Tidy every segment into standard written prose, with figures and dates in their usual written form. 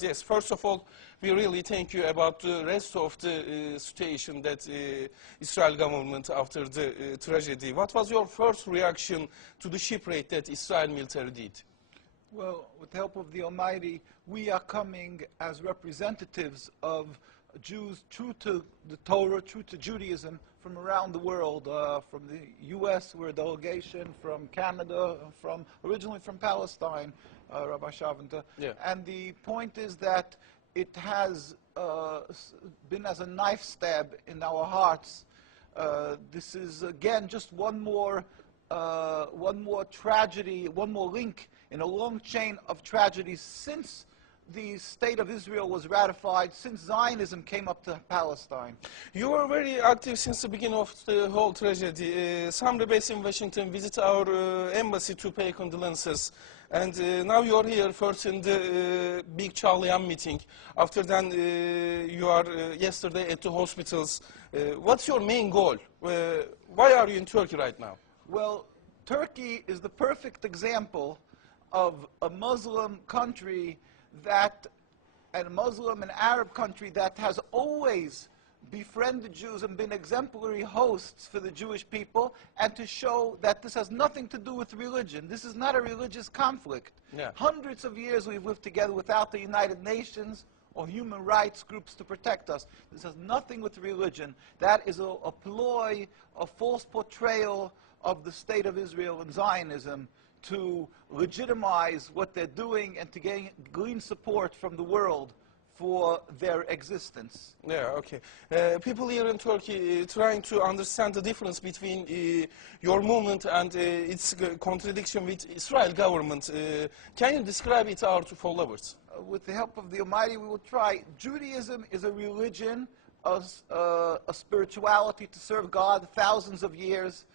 Yes, first of all, we really thank you about the rest of the situation that Israel government after the tragedy. What was your first reaction to the shipwreck that Israel military did? Well, with the help of the Almighty, we are coming as representatives of Jews true to the Torah, true to Judaism, from around the world. From the U.S., we're a delegation, from Canada, originally from Palestine, Rabbi Shavanta. Yeah. And the point is that it has been as a knife stab in our hearts. This is, again, just one more tragedy, one more link in a long chain of tragedies since the State of Israel was ratified, since Zionism came up to Palestine. You were very active since the beginning of the whole tragedy. Some rabbis in Washington visit our embassy to pay condolences. And now you're here first in the big Charlian meeting. After then, you are yesterday at the hospitals. What's your main goal? Why are you in Turkey right now? Well, Turkey is the perfect example of a Muslim country and a Muslim and Arab country that has always befriended Jews and been exemplary hosts for the Jewish people, and to show that this has nothing to do with religion. This is not a religious conflict. Yeah. Hundreds of years we've lived together without the United Nations or human rights groups to protect us. This has nothing with religion. That is a ploy, a false portrayal of the State of Israel and Zionism to legitimize what they're doing and to glean support from the world for their existence. Yeah, okay. People here in Turkey trying to understand the difference between your movement and its contradiction with Israel government. Can you describe it to our followers? With the help of the Almighty, we will try. Judaism is a religion, a spirituality to serve God, thousands of years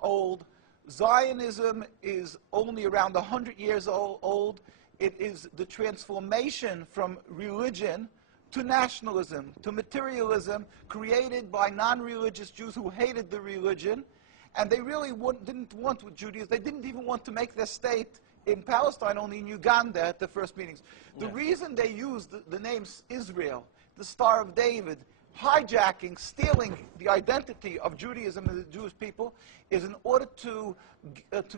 old. Zionism is only around 100 years old. It is the transformation from religion to nationalism, to materialism, created by non-religious Jews who hated the religion. And they really didn't want with Judaism. They didn't even want to make their state in Palestine, only in Uganda at the first meetings. The reason they used the name Israel, the Star of David, hijacking, stealing the identity of Judaism and the Jewish people, is in order to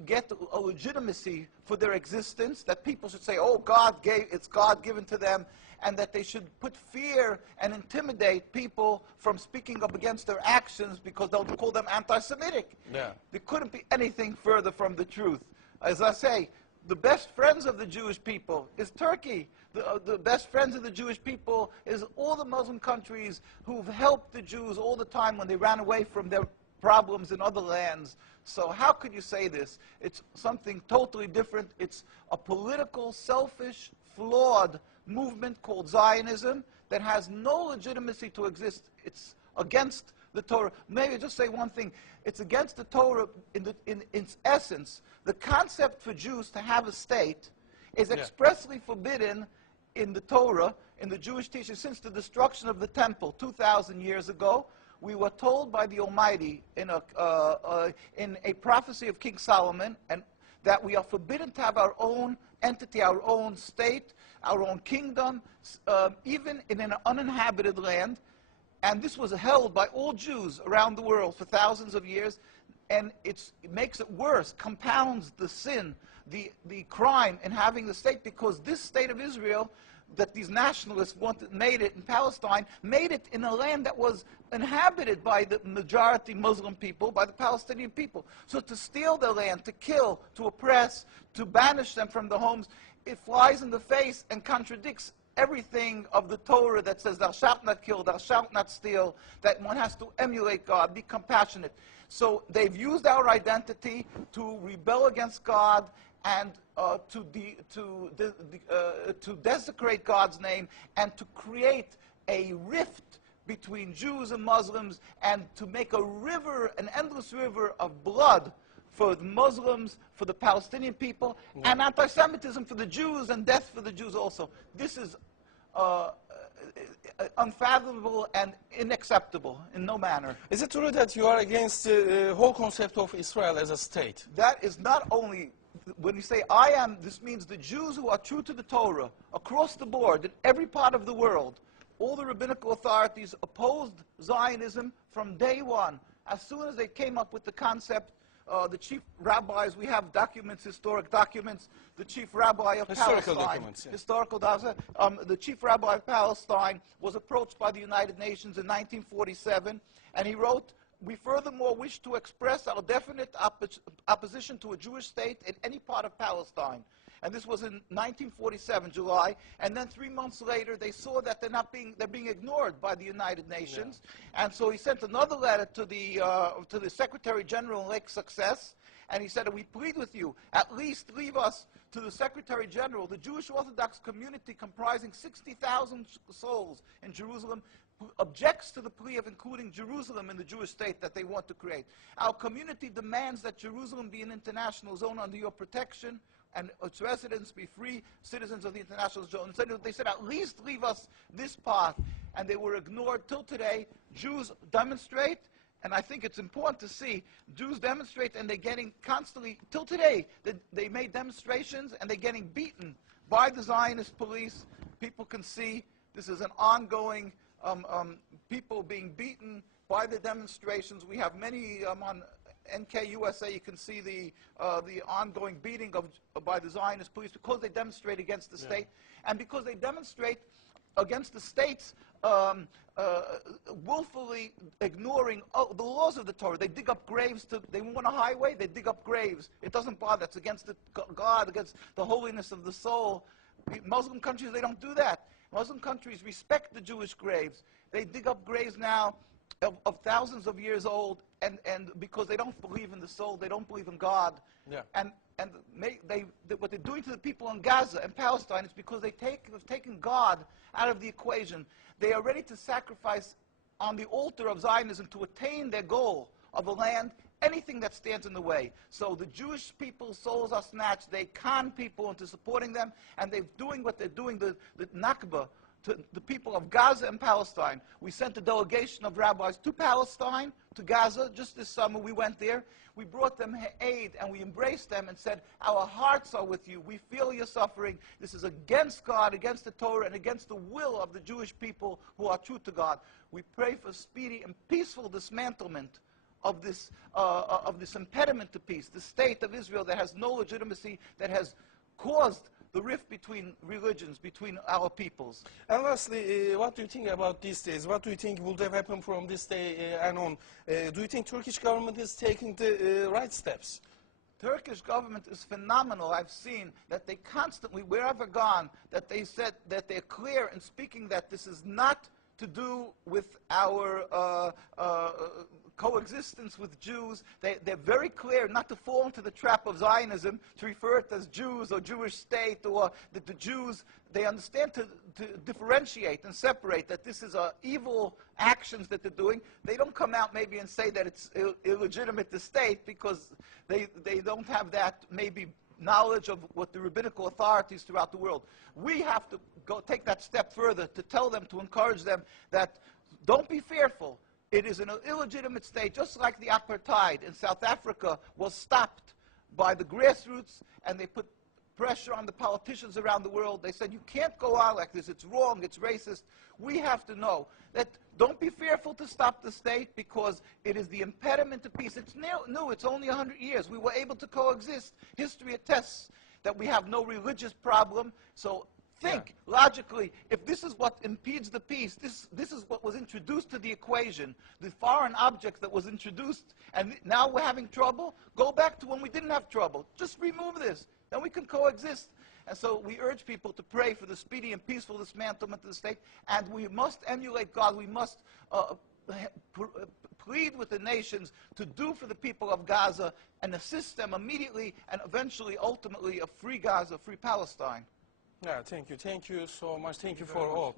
get a legitimacy for their existence, that people should say, oh, it's God given to them, and that they should put fear and intimidate people from speaking up against their actions because they'll call them anti-Semitic. Yeah. There couldn't be anything further from the truth. As I say, the best friends of the Jewish people is Turkey. The best friends of the Jewish people is all the Muslim countries who've helped the Jews all the time when they ran away from their problems in other lands. So how could you say this? It's something totally different. It's a political, selfish, flawed movement called Zionism that has no legitimacy to exist. It's against the Torah. Maybe just say one thing. It's against the Torah in its essence. The concept for Jews to have a state is expressly forbidden in the Torah, in the Jewish teaching, since the destruction of the temple 2,000 years ago. We were told by the Almighty in a prophecy of King Solomon, and that we are forbidden to have our own entity, our own state, our own kingdom, even in an uninhabited land. And this was held by all Jews around the world for thousands of years. And it makes it worse, compounds the sin, the crime in having the state, because this State of Israel that these nationalists made it in Palestine, made it in a land that was inhabited by the majority Muslim people, by the Palestinian people. So to steal their land, to kill, to oppress, to banish them from the homes, it flies in the face and contradicts everything of the Torah that says thou shalt not kill, thou shalt not steal, that one has to emulate God, be compassionate. So they've used our identity to rebel against God and to desecrate God's name, and to create a rift between Jews and Muslims, and to make a river, an endless river of blood for the Muslims, for the Palestinian people, and anti-Semitism for the Jews, and death for the Jews also. This is unfathomable and unacceptable in no manner. Is it true that you are against the whole concept of Israel as a state? That is not only when you say I am, this means the Jews who are true to the Torah, across the board, in every part of the world, all the rabbinical authorities opposed Zionism from day one. As soon as they came up with the concept, the chief rabbis, we have documents, historic documents, the chief rabbi of Historical Palestine, documents, yeah. historical documents, the chief rabbi of Palestine was approached by the United Nations in 1947, and he wrote, "We furthermore wish to express our definite opposition to a Jewish state in any part of Palestine." And this was in 1947, July. And then 3 months later, they saw that they're being ignored by the United Nations. Yeah. And so he sent another letter to the Secretary General in Lake Success, and he said, "We plead with you, at least leave us to the Secretary General. The Jewish Orthodox community, comprising 60,000 souls in Jerusalem, objects to the plea of including Jerusalem in the Jewish state that they want to create. Our community demands that Jerusalem be an international zone under your protection, and its residents be free citizens of the international zone." And so they said, "At least leave us this path." And they were ignored till today. Jews demonstrate, and I think it's important to see, Jews demonstrate, and they're getting constantly, till today, they made demonstrations, and they're getting beaten by the Zionist police. People can see this is an ongoing, people being beaten by the demonstrations. We have many on NKUSA, you can see the ongoing beating by the Zionist police because they demonstrate against the state, and because they demonstrate against the states willfully ignoring the laws of the Torah. They dig up graves. They want a highway, they dig up graves. It doesn't bother. It's against God, against the holiness of the soul. Muslim countries, they don't do that. Muslim countries respect the Jewish graves. They dig up graves now of thousands of years old, and because they don't believe in the soul, they don't believe in God. Yeah. And what they're doing to the people in Gaza and Palestine is because they've taken God out of the equation. They are ready to sacrifice on the altar of Zionism to attain their goal of a land, anything that stands in the way. So the Jewish people's souls are snatched. They con people into supporting them, and they're doing what they're doing, the Nakba, to the people of Gaza and Palestine. We sent a delegation of rabbis to Palestine, to Gaza, just this summer. We went there. We brought them aid, and we embraced them and said, "Our hearts are with you. We feel your suffering. This is against God, against the Torah, and against the will of the Jewish people who are true to God. We pray for speedy and peaceful dismantlement of this impediment to peace, the state of Israel that has no legitimacy, that has caused the rift between religions, between our peoples." And lastly, what do you think about these days? What do you think would have happened from this day and on? Do you think Turkish government is taking the right steps? Turkish government is phenomenal. I've seen that they constantly, wherever gone, that they said that they're clear in speaking that this is not to do with our coexistence with Jews. They're very clear not to fall into the trap of Zionism, to refer it as Jews or Jewish state, or that the Jews, they understand to differentiate and separate that this is evil actions that they're doing. They don't come out maybe and say that it's illegitimate to state, because they don't have that maybe knowledge of what the rabbinical authorities throughout the world. We have to go take that step further to tell them, to encourage them that don't be fearful. It is an illegitimate state, just like the apartheid in South Africa was stopped by the grassroots, and they put pressure on the politicians around the world. They said, "You can't go on like this. It's wrong. It's racist." We have to know that don't be fearful to stop the state, because it is the impediment to peace. It's new. It's only 100 years. We were able to coexist. History attests that we have no religious problem. So think logically, if this is what impedes the peace, this is what was introduced to the equation, the foreign object that was introduced, and now we're having trouble, go back to when we didn't have trouble. Just remove this. Then we can coexist. And so we urge people to pray for the speedy and peaceful dismantlement of the state, and we must emulate God. We must plead with the nations to do for the people of Gaza and assist them immediately and eventually, ultimately, a free Gaza, free Palestine. Yeah, thank you. Thank you so much. Thank you for all.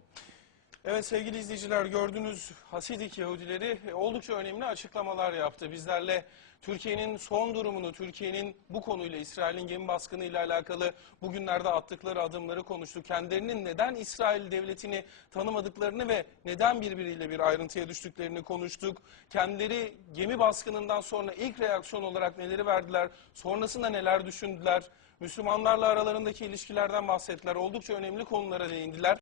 Evet sevgili izleyiciler, gördüğünüz Hasidik Yahudileri oldukça önemli açıklamalar yaptı. Bizlerle Türkiye'nin son durumunu, Türkiye'nin bu konuyla, İsrail'in gemi baskını ile alakalı bugünlerde attıkları adımları konuştu. Kendilerinin neden İsrail devletini tanımadıklarını ve neden birbiriyle bir ayrıntıya düştüklerini konuştuk. Kendileri gemi baskınından sonra ilk reaksiyon olarak neleri verdiler, sonrasında neler düşündüler, Müslümanlarla aralarındaki ilişkilerden bahsettiler. Oldukça önemli konulara değindiler.